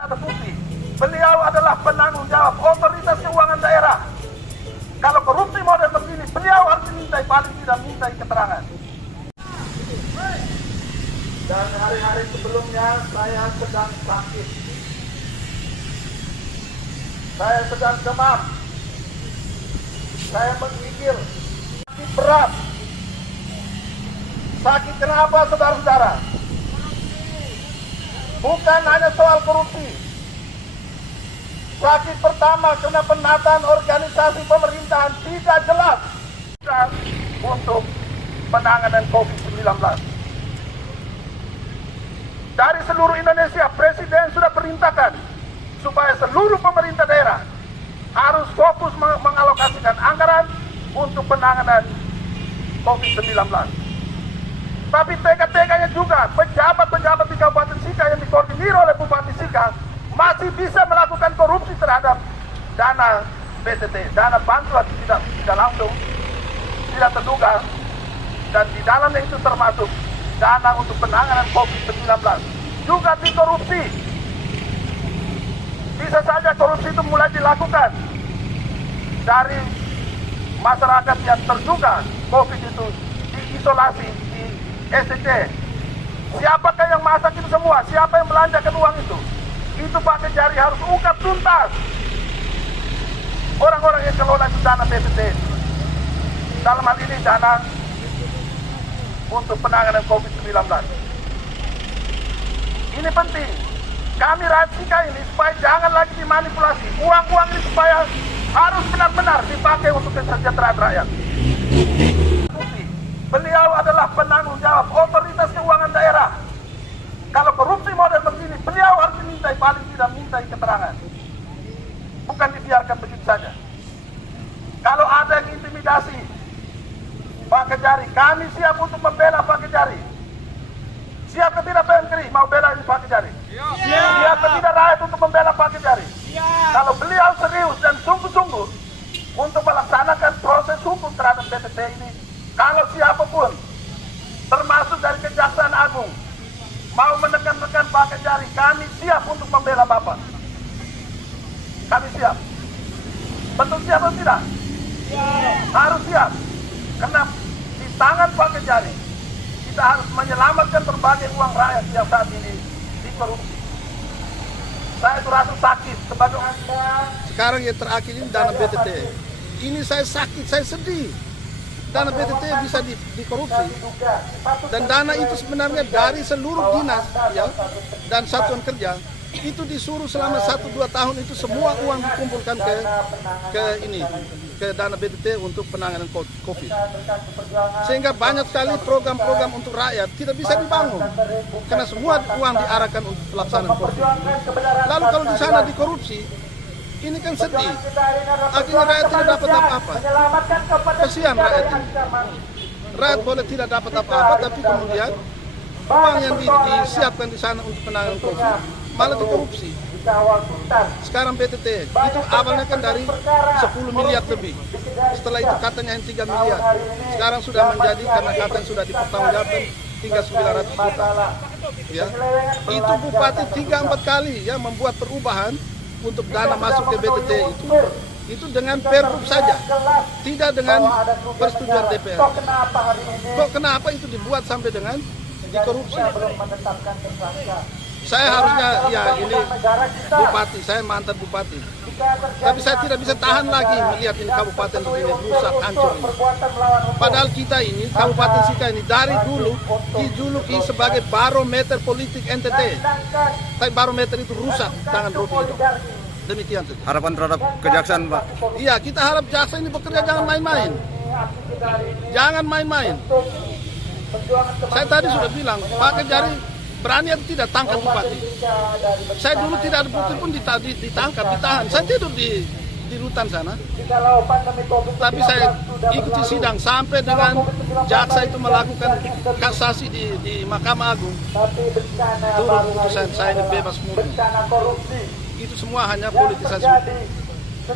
Terbukti, beliau adalah penanggung jawab otoritas keuangan daerah. Kalau korupsi model begini, beliau harus dimintai, paling tidak mintai keterangan. Dan hari-hari sebelumnya saya sedang sakit. Saya sedang demam. Saya menggigil. Sakit berat. Sakit kenapa, saudara-saudara? Bukan hanya soal korupsi. Sakit pertama karena penataan organisasi pemerintahan tidak jelas untuk penanganan COVID-19. Dari seluruh Indonesia, Presiden sudah perintahkan supaya seluruh pemerintah daerah harus fokus mengalokasikan anggaran untuk penanganan COVID-19. Tapi tega-teganya juga pejabat-pejabat di Kabupaten Sika yang dikoordinir oleh Bupati Sika masih bisa melakukan korupsi terhadap dana BTT, dana bantuan tidak langsung, tidak terduga, dan di dalamnya itu termasuk dana untuk penanganan COVID-19 juga dikorupsi. Bisa saja korupsi itu mulai dilakukan dari masyarakat yang terduga COVID itu diisolasi di SDC. Siapakah yang masak itu semua? Siapa yang belanjakan uang itu? Itu Pak Kejari harus ungkap tuntas. Orang-orang yang kelola itu dana BPT. Dalam hal ini dana untuk penanganan COVID-19. Ini penting. Kami rakyat Sika ini supaya jangan lagi dimanipulasi. Uang-uang ini supaya harus benar-benar dipakai untuk kesejahteraan rakyat. Beliau adalah penanggung jawab otoritas keuangan daerah. Kalau korupsi model begini, beliau harus dimintai, paling tidak mintai keterangan. Bukan dibiarkan begitu saja. Kalau ada yang intimidasi Pak Kejari, kami siap untuk membela Pak Kejari. Siap ke tidak Pak Menteri mau bela Pak Kejari? Siap ke tidak rakyat untuk membela Pak Kejari? Kalau beliau serius dan sungguh-sungguh untuk melaksanakan proses hukum terhadap BTT ini, kalau siapapun, termasuk dari Kejaksaan Agung, mau menekan-nekan Pak Kejari, kami siap untuk membela Bapak. Kami siap. Betul siap atau tidak? Harus siap. Karena di tangan Pak Kejari, kita harus menyelamatkan berbagai uang rakyat yang saat ini dikorupsi. Saya itu rasa sakit sebagai Anda. Sekarang yang terakhir ini dana BTT. Ini saya sakit, saya sedih. Dana BTT bisa dikorupsi. Dan dana itu sebenarnya dari seluruh dinas ya, dan satuan kerja itu disuruh selama 1-2 tahun itu semua uang dikumpulkan ke dana BTT untuk penanganan COVID. Sehingga banyak sekali program-program untuk rakyat tidak bisa dibangun karena semua uang diarahkan untuk pelaksanaan COVID. Lalu kalau di sana dikorupsi, ini kan sedih. Akhirnya rakyat tidak dapat apa-apa. Kasihan rakyat ini. Rakyat boleh tidak dapat apa-apa, tapi kemudian uang yang disiapkan di sana untuk penanganan COVID malah dikorupsi. Sekarang BTT itu awalnya kan dari 10 miliar lebih. Setelah itu katanya yang 3 miliar. Sekarang sudah menjadi, karena katanya sudah dipertanggungjawabkan, tinggal 900 juta. Ya. Itu Bupati 3-4 kali ya membuat perubahan untuk dana masuk ke BTT itu dengan pergub saja, tidak dengan persetujuan DPR. Kok kenapa itu dibuat sampai dengan dikorupsi? Saya harusnya, ya ini bupati, saya mantan bupati. Tapi saya tidak bisa tahan lagi melihat ini kabupaten begini rusak, hancur ini. Padahal kita ini, Kabupaten Sika ini dari dulu dijuluki sebagai barometer politik NTT. Tapi barometer itu rusak tangan Robi itu. Demikian saja. Harapan terhadap kejaksaan, Pak? Iya, kita harap jaksa ini bekerja jangan main-main. Jangan main-main. Saya tadi sudah bilang, Pak Kejari berani atau tidak tangkap bupati. Saya dulu tidak ada bukti pun ditangkap, ditahan. Saya tidur di rutan sana. Tapi saya ikuti sidang sampai dengan jaksa itu melakukan kasasi di Mahkamah Agung. Turun putusan saya ini bebas murni. Itu semua hanya politisasi.